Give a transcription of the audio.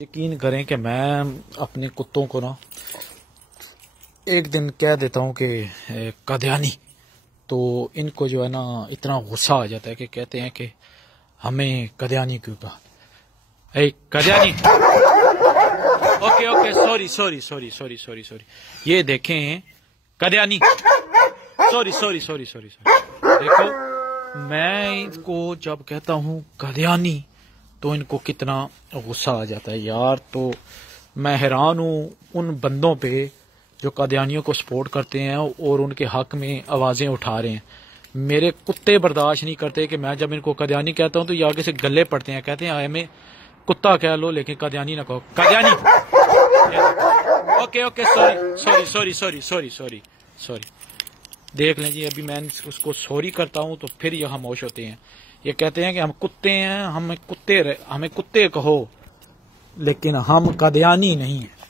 यकीन करें कि मैं अपने कुत्तों को ना एक दिन कह देता हूँ कि कादियानी, तो इनको जो है ना इतना गुस्सा आ जाता है कि कहते हैं कि हमें कादियानी क्यों कहा। ए Qadiani, okay okay, sorry sorry sorry sorry sorry sorry, ये देखें Qadiani, sorry sorry sorry sorry sorry. देखो मैं इनको जब कहता हूँ कादियानी तो इनको कितना गुस्सा आ जाता है यार। तो मैं हैरान हूँ उन बंदों पे जो कादियानियों को सपोर्ट करते हैं और उनके हक में आवाज़ें उठा रहे हैं। मेरे कुत्ते बर्दाश्त नहीं करते कि मैं जब इनको कादियानी कहता हूँ तो ये आगे से गले पड़ते हैं, कहते हैं हमें कुत्ता कह लो लेकिन कादियानी ना कहो। Qadiani, okay okay, sorry sorry sorry sorry sorry sorry sorry. देख लें जी, अभी मैं उसको सॉरी करता हूँ तो फिर ये खामोश होते हैं। ये कहते हैं कि हम कुत्ते हैं, हमें कुत्ते कहो लेकिन हम कादियानी नहीं है।